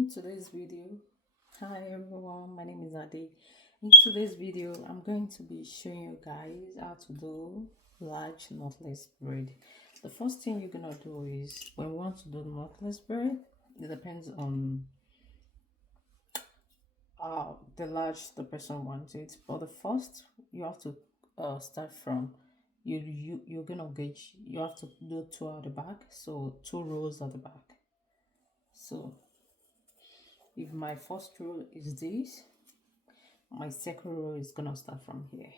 In today's video, hi everyone, my name is Ade. In today's video, I'm going to be showing you guys how to do large knotless braid. The first thing you're gonna do is when we want to do knotless braid, it depends on the large the person wants it. But the first you have to start from you're gonna gauge. You have to do two at the back, so 2 rows at the back. So if my first row is this, my second row is gonna start from here.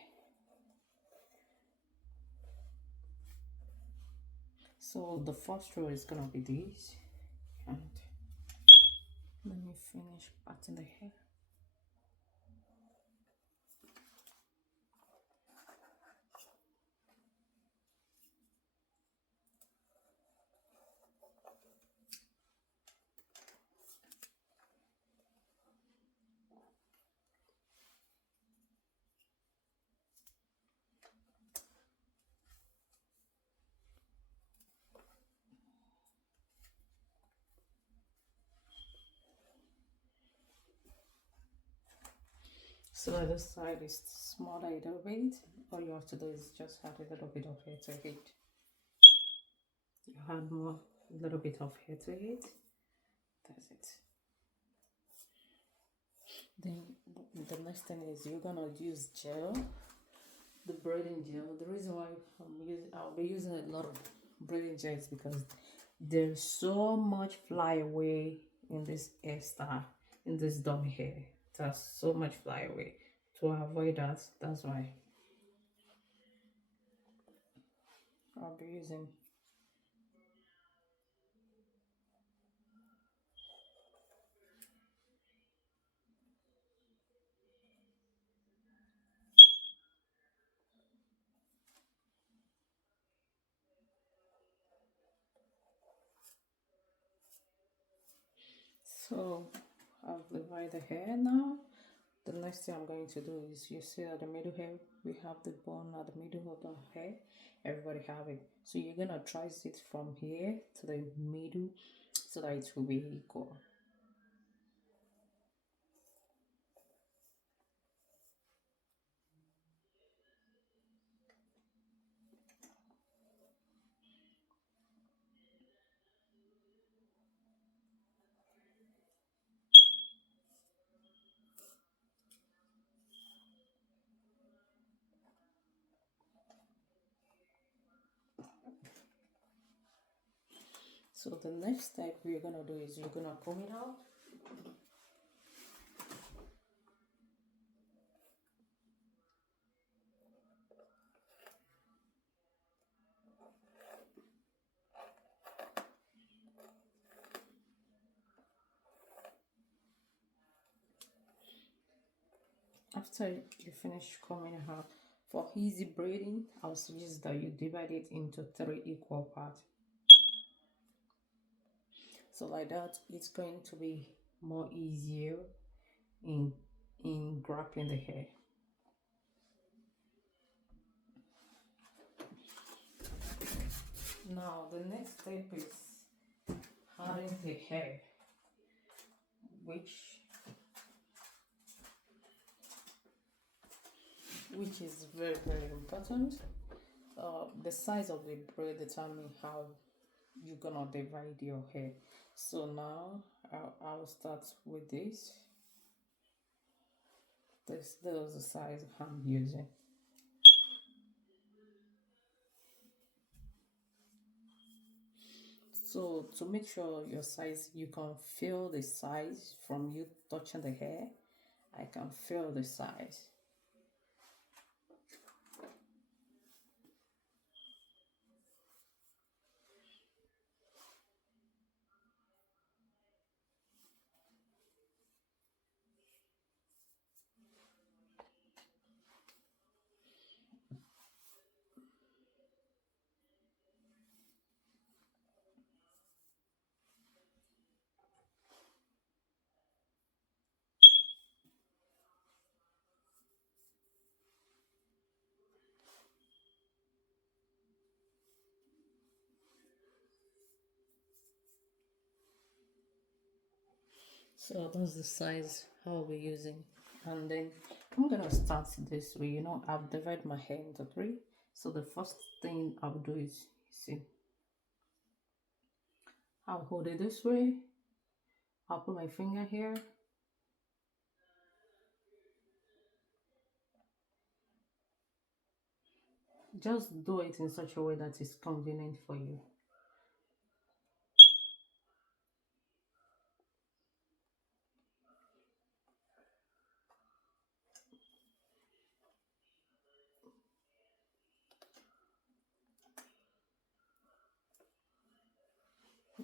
So the first row is gonna be this, and let me finish parting the hair. So this side is smaller a little bit. All you have to do is just add a little bit of hair to it. You add more, a little bit of hair to it. That's it. Then the next thing is you're gonna use gel, the braiding gel. The reason why I'll be using a lot of braiding gel is because there's so much flyaway in this hairstyle, in this dummy hair. There's so much flyaway. To avoid that, that's why I'll be using. So I've divided the hair now. The next thing I'm going to do is, you see at the middle here, we have the bone at the middle of the hair. Everybody have it. So you're gonna trace it from here to the middle so that it will be equal. So the next step we're gonna do is you're gonna comb it out. After you finish combing it out, for easy braiding, I'll suggest that you divide it into 3 equal parts. So like that, it's going to be more easier in grappling the hair. Now the next step is adding the hair, which is very important. The size of the braid determines how you're gonna divide your hair. So now I'll start with this. This is the size I'm using. So to make sure your size, you can feel the size from you touching the hair. I can feel the size. So that's the size I'll be using. And then I'm gonna start this way. You know, I've divided my hair into three. So the first thing I'll do is, see, I'll hold it this way. I'll put my finger here. Just do it in such a way that is convenient for you.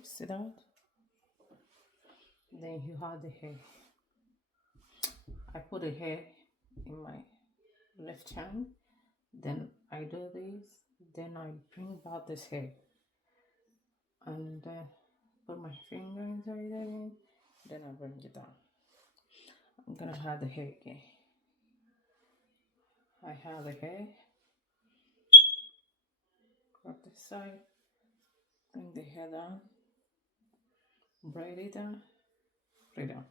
See that? Then you have the hair. I put the hair in my left hand. Then I do this. Then I bring back this hair. And put my finger inside it again. Then I bring it down. I'm gonna have the hair again. I have the hair. Grab this side. Bring the hair down. Braid it down. Braid down.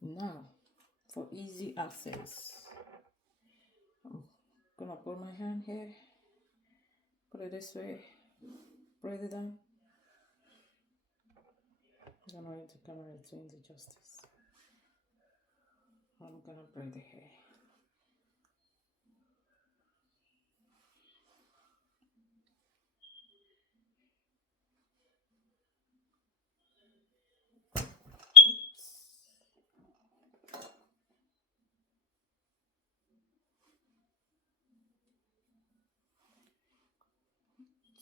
Now, for easy access, I'm gonna put my hand here, put it this way, braid it down. I don't know if the camera is doing the justice. I'm gonna braid the hair.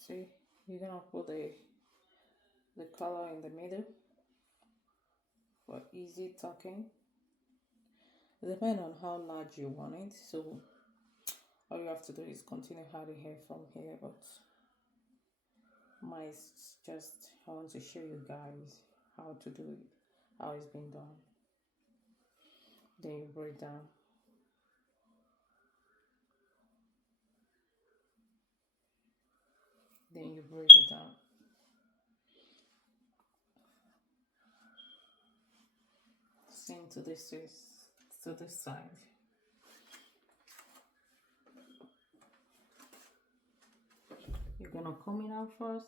See, you're gonna put the color in the middle for easy tucking. Depending on how large you want it, so all you have to do is continue having hair from here, but mine is just, I want to show you guys how to do it, how it's been done. Then you braid down. Then you braid it down. Same to this side. You're gonna comb it out first.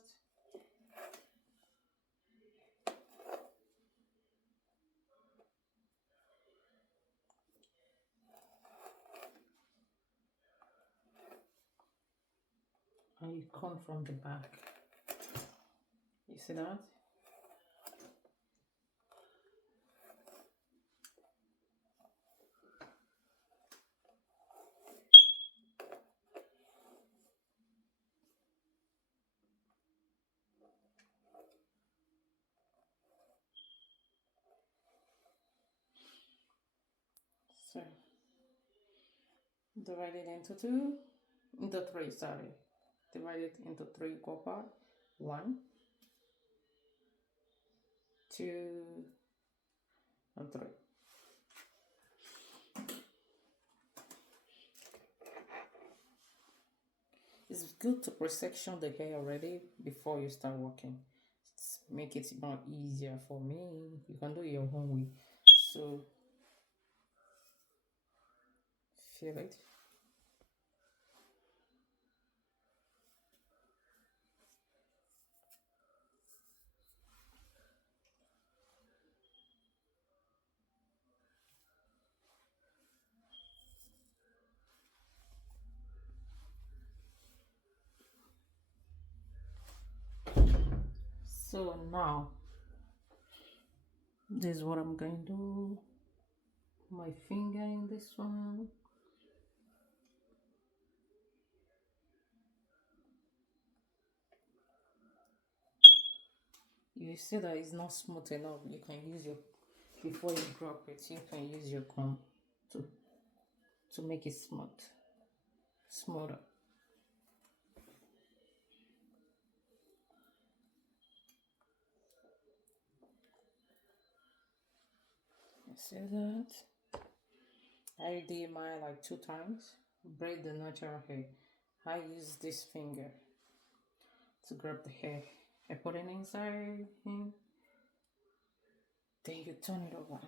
And you comb from the back. You see that? So divide it into three, sorry. Divide it into three equal parts. 1, 2, and 3. It's good to pre-section the hair already before you start working. Make it more easier for me. You can do it your own way. So feel it. So now this is what I'm going to do. My finger in this one. You see that it's not smooth enough. You can use your, before you drop it, you can use your comb to make it smoother. You see that? I did mine like 2 times. Braid the natural hair. I use this finger to grab the hair. I put it inside in, then you turn it over.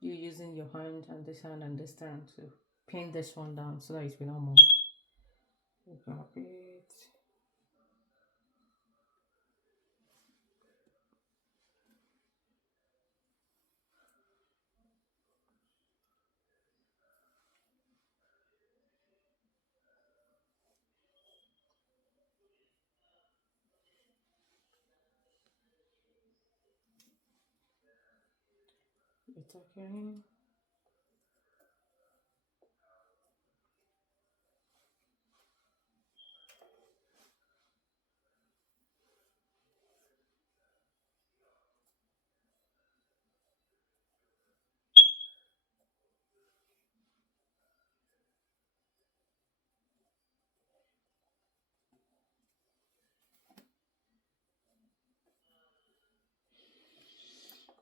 You're using your hand and this hand to pin this one down so that it will not move. You grab it. You tuck it in.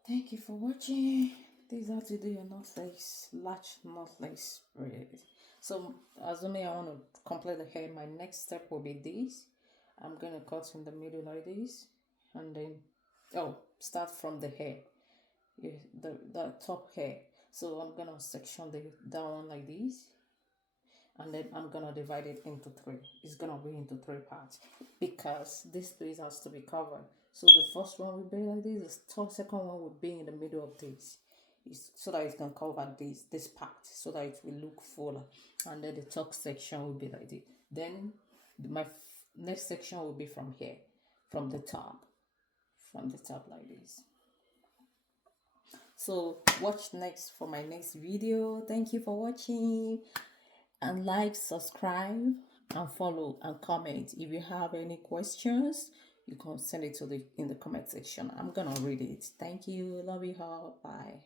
Thank you for watching. This is how to do your knotless, large knotless braid. So assuming I want to complete the hair, my next step will be this. I'm gonna cut in the middle like this, and then start from the hair, the top hair. So I'm gonna section the that one like this, and then I'm gonna divide it into three. It's gonna be into three parts because this piece has to be covered. So the first one will be like this, the second one will be in the middle of this. So that it can cover this part so that it will look fuller, and then the top section will be like this. Then my next section will be from here, from the top like this. So watch next for my next video. Thank you for watching, and like, subscribe, and follow, and comment. If you have any questions, you can send it to the in the comment section. I'm gonna read it. Thank you. Love you all. Bye.